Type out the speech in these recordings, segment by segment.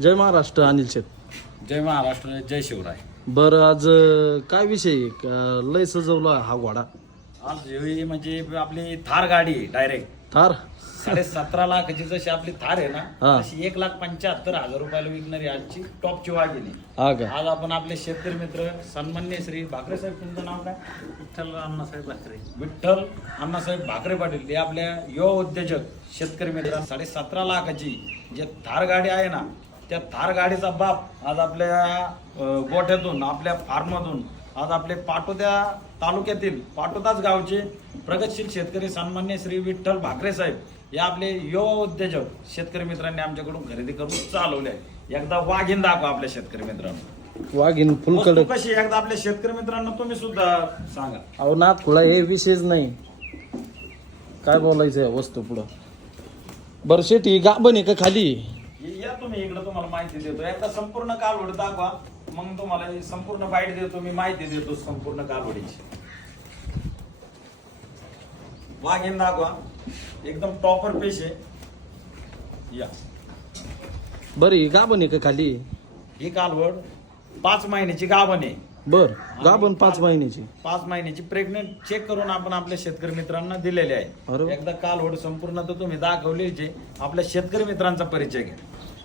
जय महाराष्ट्र अनिल शेठ जय महाराष्ट्र जय शिवराय. बरं आज अं, काय विषय आहे? का- लय सजवला हा घोडा. आज ही म्हणजे आपली थार गाडी डायरेक्ट थार? साडे सतरा लाखाची जशी आपली थार आहे हा. ना तशी एक लाख पंच्याहत्तर हजार रुपयाला विकणारी आजची टॉपची हा का? आज आपण आपले शेतकरी मित्र सन्मान्य श्री भाकरे साहेब तुमचं नाव काय? विठ्ठल अण्णासाहेब भाकरे. विठ्ठल अण्णासाहेब भाकरे पाटील ते आपल्या युवा उद्योजक शेतकरी मित्र साडे सतरा लाखाची जे थार गाडी आहे ना त्या थार गाडीचा बाप आज आपल्या गोठ्यातून आपल्या फार्ममधून आज आपले पाटोद्या तालुक्यातील पाटोदाच गावचे प्रगतशील शेतकरी सन्मान्य श्री विठ्ठल भाकरे साहेब हे आपले युवा उद्योजक शेतकरी मित्रांनी आमच्याकडून खरेदी करून चालवले आहे एकदा वाघीन दाखवा आपल्या शेतकरी मित्रांना. वाघीन फुल वस्तू कडक. कशी एकदा आपल्या शेतकरी मित्रांना तुम्ही सुद्धा सांगा. अहो नाथ खुळा हे विषयच नाही. काय बोलायचं वस्तू पुढं? बरं शेठी गाभण आहे का खाली? या तुम्ही इकडे तुम्हाला माहिती देतो. एकदा संपूर्ण कालवड दाखवा. मग तुम्हाला ही संपूर्ण बाईट देतो मी माहिती देतो संपूर्ण कालवडीची. वाघीन दाखवा. एकदम टॉपर पेश. आहे या. बरं ही गाभण आहे का खाली? ही कालवड पाच महिन्याची गाभण आहे. बर गाभण पाच महिन्याची. पाच महिन्याची प्रेग्नेंट चेक करून आपण आपल्या शेतकरी मित्रांना दिलेले. आहे. एकदा कालवड संपूर्ण तर तुम्ही दाखवलीच आपल्या शेतकरी मित्रांचा परिचय घ्या.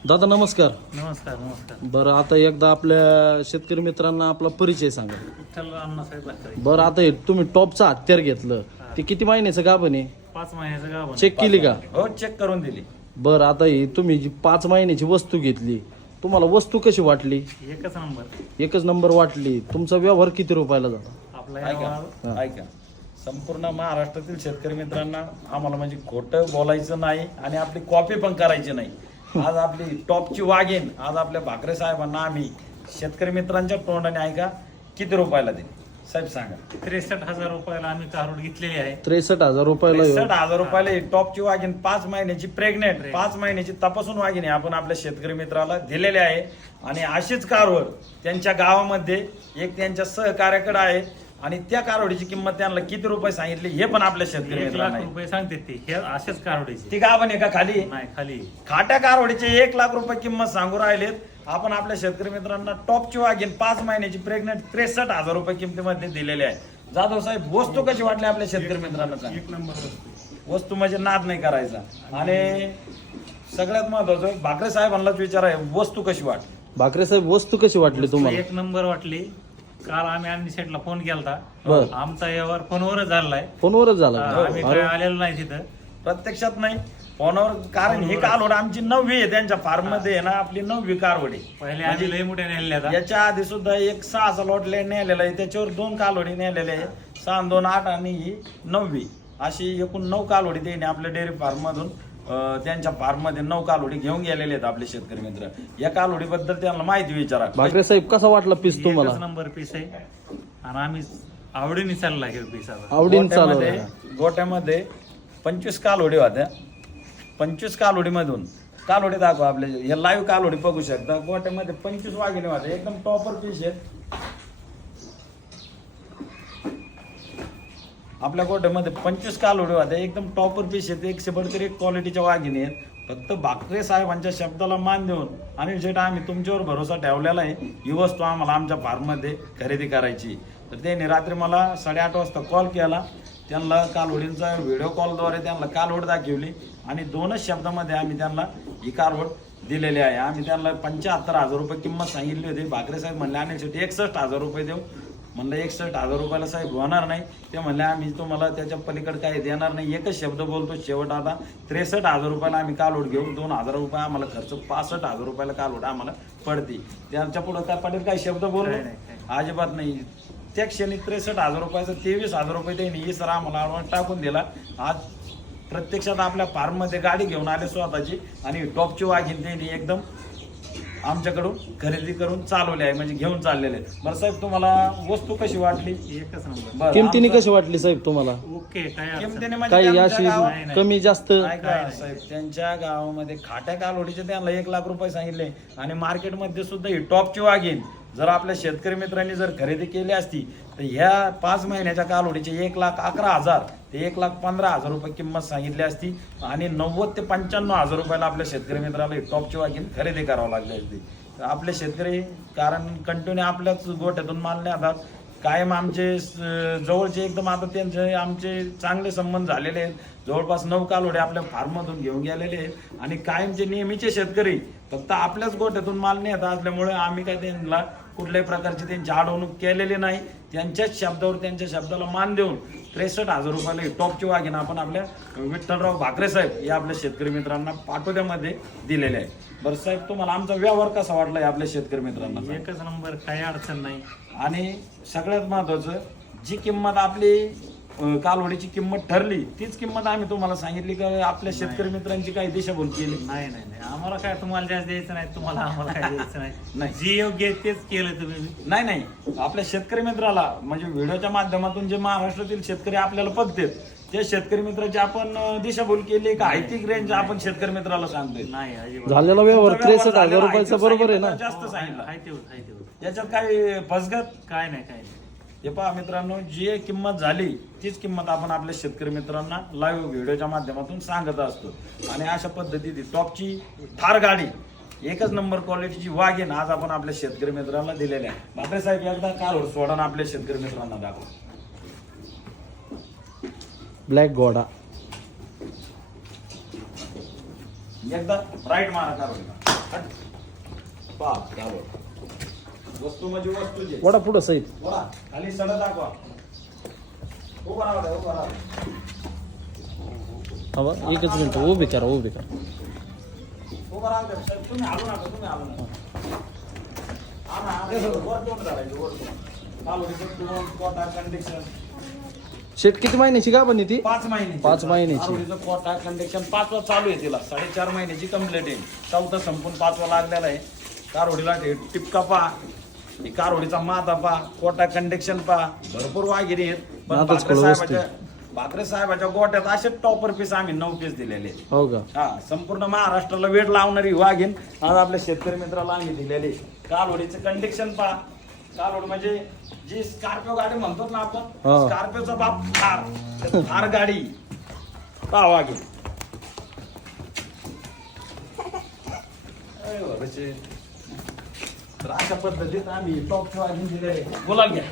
दादा नमस्कार. नमस्कार नमस्कार. बरं आता एकदा आपल्या शेतकरी मित्रांना आपला परिचय सांगा. विठ्ठल अण्णासाहेब भाकरे बरं आता हे तुम्ही टॉपचं हत्यार घेतलं. ते किती महिन्याचं गाभण आहे? पाच महिन्याचं गाव आहे. चेक केली का? हो चेक करून दिली. बरं आता ही तुम्ही जी पाच महिन्याची वस्तू घेतली तुम्हाला वस्तू कशी वाटली? एकच नंबर. एकच नंबर वाटली. तुमचा व्यवहार किती रुपयाला झाला? आपला. ऐका संपूर्ण महाराष्ट्रातील शेतकरी मित्रांना आम्हाला म्हणजे खोटं बोलायचं नाही आणि आपली कॉपी पण करायची नाही. आज आपली टॉपची वाघेन आज आपल्या भाकरे साहेबांना आम्ही शेतकरी मित्रांच्या तोंडाने ऐका किती रुपयाला दिली? साहेब सांगा. त्रेसष्ट हजार रुपयाला आम्ही कारोड घेतलेली आहे. त्रेसष्ट हजार रुपयाला त्रेसष्ट. हजार रुपयाला ही टॉपची वाघीन पाच महिन्याची प्रेग्नेंट पाच महिन्याची तपासून वाघिणी आपण आपल्या शेतकरी मित्राला दिलेले आहे. आणि अशीच कारवड त्यांच्या गावामध्ये एक त्यांच्या सहकार्याकडे आहे. आणि त्या कारवडीची किंमत त्यांना किती रुपये सांगितली हे पण आपल्या शेतकरी एक मित्रांना लाख आहे. रुपये सांगते ते. हे असेच कारोडीचे ती गाभण आहे का खाली? नाही खाली. खाट्या कारवडीचे एक लाख रुपये किंमत सांगू राहिलेत. आपण आपल्या शेतकरी मित्रांना टॉपची वाघीन पाच महिन्याची प्रेग्नेंट त्रेसष्ट हजार रुपये किमतीमध्ये दिलेले आहे. जाधव साहेब वस्तू कशी वाटली आपल्या शेतकरी मित्रांना सांग. एक नंबर वस्तू. म्हणजे नाद नाही करायचा. आणि सगळ्यात महत्वाचं भाकरे साहेबांनाच विचार आहे वस्तू कशी वाटली? भाकरे साहेब वस्तू कशी वाटली तुम्हाला? एक नंबर वाटली. काल आम्ही आणि सेटला फोन बर. आमचा व्यवहार फोनवरच झालाय. फोनवरच झाला? आम्ही काय आलेलो नाही तिथं. प्रत्यक्षात नाही. फोनवर कारण ही कारवड आमची नववी आहे. त्यांच्या फार्ममध्ये आहे ना आपली नववी कारवडी पहिले आम्ही लय मोठ्या नेलेल्या आता. याच्या आधी सुद्धा एक सहा लॉट नेलेला आहे. त्याच्यावर दोन कालवडी नेलेले आहे. सहा आणि दोन आठ आणि ही नववी. अशी एकूण नऊ कालवडी त्यांनी आपल्या डेअरी फार्म मधून त्यांच्या फार्ममध्ये नऊ कालवडी घेऊन गेलेले आहेत आपले शेतकरी मित्र. या कालवडी बद्दल त्यांना माहिती विचारा. भाकरे साहेब कसा वाटला पीस एकच तुम्हाला? नंबर पीस आहे. आणि आम्ही आवडीने चालला हे पीस आता. आवडीन गोट्यामध्ये चालवला. गोट्यामध्ये पंचवीस कालवडी होत्या. पंचवीस कालवडी मधून कालवडी दाखवा आपले हे लाईव्ह कालवडी बघू शकता. गोट्यामध्ये पंचवीस वाघिणी होत्या. एकदम टॉपर पीस आहेत. आपल्या गोठ्यामध्ये पंचवीस कालवडी होत्या एकदम टॉपर पीस आहेत. एकशे बडकर एक क्वालिटीच्या वाघिणी आहेत. फक्त भाकरे साहेबांच्या शब्दाला मान देऊन आणि शेट आम्ही तुमच्यावर भरोसा ठेवलेला आहे. ही वस्तू आम्हाला आमच्या फार्ममध्ये खरेदी करायची. तर त्यांनी रात्री मला साडेआठ वाजता कॉल केला. त्यांना कालवडींचा व्हिडिओ कॉलद्वारे त्यांना कालवड दाखवली आणि दोनच शब्दामध्ये आम्ही त्यांना ही कालवड दिलेली आहे. आम्ही त्यांना पंच्याहत्तर हजार रुपये किंमत सांगितली होती. भाकरे साहेब म्हणले आणि शेवटी एकसष्ट हजार रुपये देऊ. म्हणलं एकसष्ट हजार रुपयाला साहेब होणार नाही. ते म्हणले आम्ही तुम्हाला त्याच्या पलीकडे काही देणार नाही. एकच शब्द बोलतो शेवट आता. त्रेसष्ट हजार रुपयाला आम्ही कालोड घेऊ दोन हजार रुपये आम्हाला खर्च पासष्ट हजार रुपयाला कालोड आम्हाला पडते. त्यांच्या पुढे काय पडेल काही शब्द बोललो नाही. अजिबात नाही. त्या क्षणी त्रेसष्ट हजार रुपयाचं तेवीस हजार रुपये त्यांनी ही सर आम्हाला ॲडव्हान्स टाकून दिला. आज प्रत्यक्षात आपल्या फार्ममध्ये गाडी घेऊन आले स्वतःची आणि टॉपची वाघीन त्यांनी एकदम आमच्याकडून खरेदी करून चालवले आहे म्हणजे घेऊन चाललेले आहे. बरं साहेब तुम्हाला वस्तू कशी वाटली? एकच नंबर. बरं, किमतीने आमचं- कशी वाटली साहेब तुम्हाला? ओके काय अडचण किमतीने म्हणजे काही त्यांच्या अशी गावात-. कमी जास्त ऐका साहेब त्यांच्या गावामध्ये खाट्या कालोडीचे त्यांना एक लाख रुपये सांगितले आणि मार्केटमध्ये सुद्धा ही टॉपची वाघीन जर आपल्या शेतकरी मित्रांनी जर खरेदी केली असती तर ह्या पाच महिन्याच्या कालोडीचे एक लाख अकरा हजार एक लाख पंधरा हजार रुपये किंमत सांगितली असती आणि नव्वद ते पंच्याण्णव हजार रुपयाला आपल्या शेतकरी मित्राला टॉपची वाघीन खरेदी करावं लागली असती. तर आपले शेतकरी कारण कंटिन्यू आपल्याच गोठ्यातून माल नाही आता कायम आमचे जवळचे एकदम आता त्यांचे आमचे चांगले संबंध झालेले आहेत. जवळपास नऊ कालोडे आपल्या फार्ममधून घेऊन गेलेले आहेत. आणि कायमचे नेहमीचे शेतकरी फक्त आपल्याच गोठ्यातून माल नेत असल्यामुळे आम्ही काय त्यांना कुठल्याही प्रकारची त्यांची अडवणूक केलेली नाही. त्यांच्याच शब्दावर त्यांच्या शब्दाला मान देऊन त्रेसष्ट हजार रुपयाला ही टॉपची वाघीण आपण आपल्या विठ्ठलराव भाकरे साहेब या आपल्या शेतकरी मित्रांना पाठोद्यामध्ये दिलेले आहे. बरं साहेब तुम्हाला आमचा व्यवहार कसा वाटला या आपल्या शेतकरी मित्रांना? एकच नंबर काही अडचण नाही. आणि सगळ्यात महत्वाचं जी किंमत आपली कालवडीची किंमत ठरली तीच किंमत आम्ही तुम्हाला सांगितली का आपल्या शेतकरी मित्रांची काही दिशाभूल केली. नाही नाही नाही. आम्हाला काय तुम्हाला जास्त द्यायचं नाही तुम्हाला आम्हाला काय द्यायचं नाही. नाही. जे योग्य आहे तेच केलं तुम्ही. नाही नाही. आपल्या शेतकरी मित्राला म्हणजे व्हिडिओच्या माध्यमातून जे महाराष्ट्रातील शेतकरी आपल्याला पद्धत त्या शेतकरी मित्राची आपण अं, दिशाभूल केली का? आयतिक रेंज आपण शेतकरी मित्राला सांगतोय. नाही अजिबात. झालेला व्यवहार त्रेसष्ट हजार रुपयाचा बरोबर आहे ना? जास्त सांगितलं. आहे तेवढं आहे तेवढं. याच्यात काही फसगत? काय नाही काय नाही. हे पहा मित्रांनो जी किंमत झाली तीच किंमत आपण आपल्या शेतकरी मित्रांना लाईव्ह व्हिडिओच्या माध्यमातून सांगत असतो. आणि अशा पद्धतीने टॉपची थार गाडी एकच नंबर क्वालिटीची वाघेन आज आपण आपल्या शेतकरी मित्रांना दिलेल्या आहे. बापरे साहेब एकदा कार सोडा ना आपल्या शेतकरी मित्रांना दाखव. ब्लॅक घोडा. एकदा राईट मारा कार पहा चालू वस्तू म्हणजे वस्तू जे. वडा पुढं सहित बोला खाली सडा दाखवा. उभा राहा उभा राहा हवा एकच मिनिट उभी करा उभी करा. उभा राहा का? साहेब, तुम्ही हालू नका तुम्ही हालू नका. ना, ना, वर तोंड धरायचं, वर तोंड. कालोडीचं तोंड, कोटा, कंडिक्शन. शेट किती महिन्याची का बनी ती? पाच महिने पाच महिन्याची. कालोडीचं कोटा कंडिक्शन पाचवा चालू आहे तिला. साडेचार महिन्याची कंप्लीट आहे. चौथा संपून पाचवा लागलेला आहे. कारवडीला ठे- टिपका पा ही कारवडीचा माता पा कोटा कंडिक्शन पा भरपूर वागिरी आहेत. पण नातच भाकरे कळलं वस्तू. साहेबाच्या भाकरे साहेबाच्या गोट्यात असे टॉपर पीस आम्ही नऊ पीस दिलेले. आहेत. हो का? हा संपूर्ण महाराष्ट्राला वेट लावणारी वाघीण. आज आपल्या शेतकरी मित्राला आम्ही दिलेली. कालवडीचं कंडिक्शन पहा. कालवड म्हणजे जी स्कॉर्पिओ गाडी म्हणतो ना आपण हा. स्कॉर्पिओचा बाप थार. तर थार गाडी. पहा वाघीण. अरे बाबाचे. तर अशा पद्धतीत आम्ही दिलेली आहे. बोला घ्या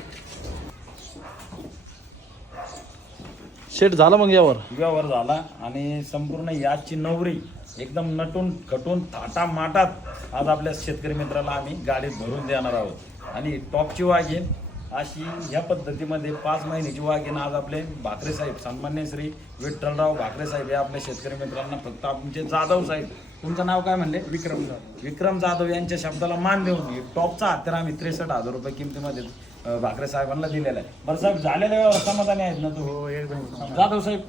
शेट झाला मग यावर? व्यवहार झाला आणि संपूर्ण याची नवरी एकदम नटून खटून थाटा माटात आज आपल्या शेतकरी मित्राला आम्ही गाडीत भरून देणार आहोत. आणि टॉपची वाघीण अशी ह्या पद्धतीमध्ये पाच महिन्याची वाघीण आज आपले भाकरे साहेब सन्मान्य श्री विठ्ठलराव भाकरे साहेब हे आपल्या शेतकरी मित्रांना फक्त आमचे जाधव साहेब तुमचं नाव काय म्हणले? विक्रम जाधव. विक्रम जाधव यांच्या शब्दाला मान देऊन हे टॉपचा हत्यार आम्ही त्रेसष्ट हजार रुपये किमतीमध्ये अं, भाकरे साहेबांना दिलेला आहे. बरं साहेब झालेल्या व्यवहार समाधानी आहेत ना तुम्ही हो एकदम जाधव साहेब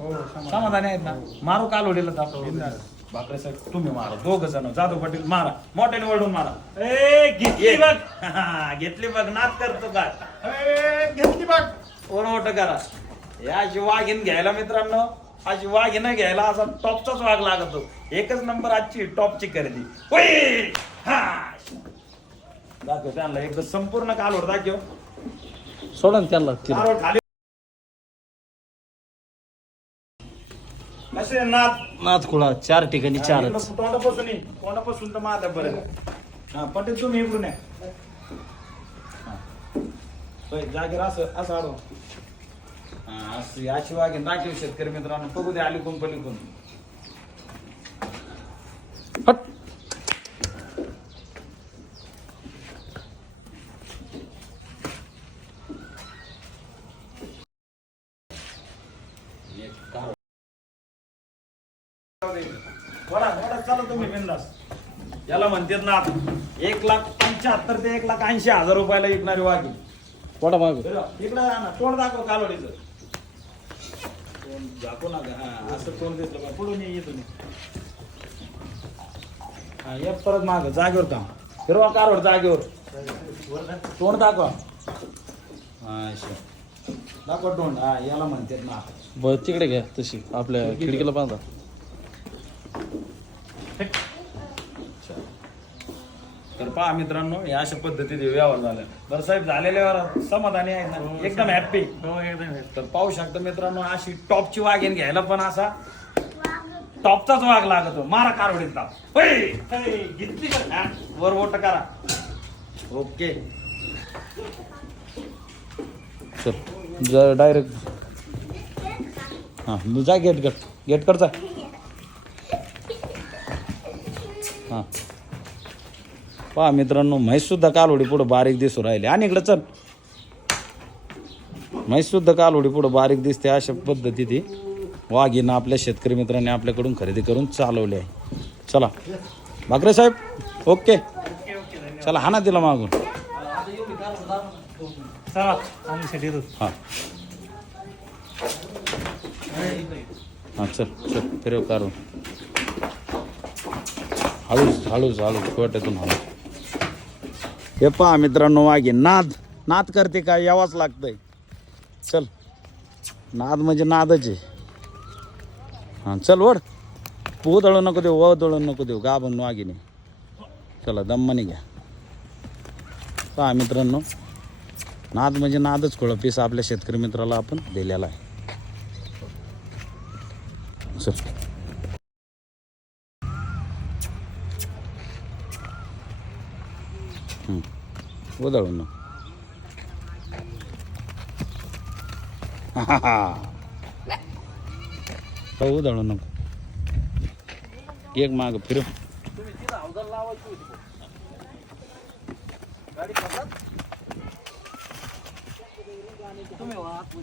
समाधानी. आहेत ना? मारू काल ओढीला भाकरे साहेब तुम्ही मारा दोघ जण. जाधव पाटील मारा. मोठ्याने वळून मारा. ए घेतली बघ. हा, घेतली बघ नाच करतो का? घेतली बघ. ओरवट करा. या अशी वाघीन घ्यायला मित्रांनो. अशी वाघीन घ्यायला असा टॉपचाच वाघ लागतो. एकच नंबर आजची टॉपची खरेदी. होय! हा! दाखव त्यांना एकदा संपूर्ण कालवड दाखव. सोडा ना त्यांना. तिला खाली. कसे नाथ चार ठिकाणी चारच. तोंडापासून ये. तोंडापासून तर माथ्यापर्यंत हा पटेल तुम्ही इकडून या. हा. होय, जागेवर असं असं आडो हा असं याची वाघे दाखव शेतकरी मित्रांनो बघू दे आली कोण पलीकडून वडा वडा चला तुम्ही बिंदास. याला म्हणतात ना एक लाख पंच्याहत्तर ते एक लाख ऐंशी हजार रुपयाला विकणारी वाघी. वडा माग. इकडे ना तोंड दाखव कालवडीचं तोंड दाखव ना हा असं तोंड दिसलं बा. पुढून ये तुम्ही. हा या परत माग जागेवर काम फिरवा कारवर जागेवर. तोंड दाखवा. हा दाखवा तोंड. हा याला म्हणतात ना बर तिकडे घ्या तशी. आपल्या खिडकीला बांधा. तर पहा मित्रांनो या अशा पद्धतीने व्यवहार झाला. बरं साहेब झालेल्या व्यवहारात समाधानी आहे ना? एकदम हॅप्पी हो एकदम तर पाहू शकता मित्रांनो अशी टॉपची वाघेन घ्यायला पण असा. टॉपचाच वाघ लागतो. मारा कारवडीत ताप. होय! होय! घेतली? हा, वर बोट करा. ओके. चल डायरेक्ट हां जा गेट गेट गेट करचा हां. पहा मित्रांनो म्हैस सुद्धा कालवडी पुढं बारीक दिसू राहिले. आणि इकडं चल. म्हैस सुद्धा कालवडी पुढं बारीक दिसते अशा पद्धती ती वाघीनं आपल्या शेतकरी मित्रांनी आपल्याकडून खरेदी करून चालवली आहे. चला. भाकरे साहेब ओके. चला हा ना दिला मागून. हां. हां चल चल फिरव काढून. हळूच हळूच हळूच कोट्यातून हळू हे पहा मित्रांनो मागे नाद. नाद करते काय यावाच लागतंय. चल. नाद म्हणजे नादच आहे. हां चल वड पू दळू नको देऊ व दळू नको देऊ. गाभण वाघिने चला दम्मने घ्या. पहा मित्रांनो नाद म्हणजे नादच खोळं पीस आपल्या शेतकरी मित्राला आपण दिलेला आहे. चल. हं. उधळून हो, उधळू नको. एक माग फिरव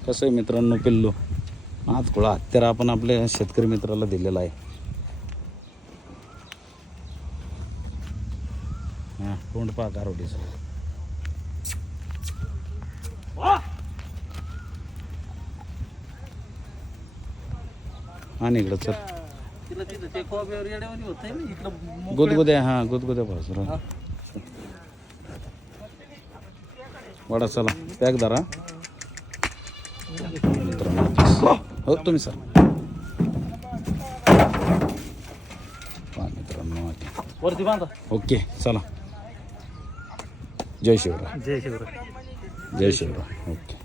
कसं आहे मित्रांनो पिल्लू? आज थोडा हत्यार आपण आपल्या शेतकरी मित्राला दिलेला आहे हा तोंड पहा कारोडीचं आणि इकडं चल. गुदगुद्या हा गुदगुद्या पासून वडा चला पॅक धरा. हो तुम्ही सर. मित्रांनो ओके चला. जय शिवराय जय शिवराय जय शिवराय ओके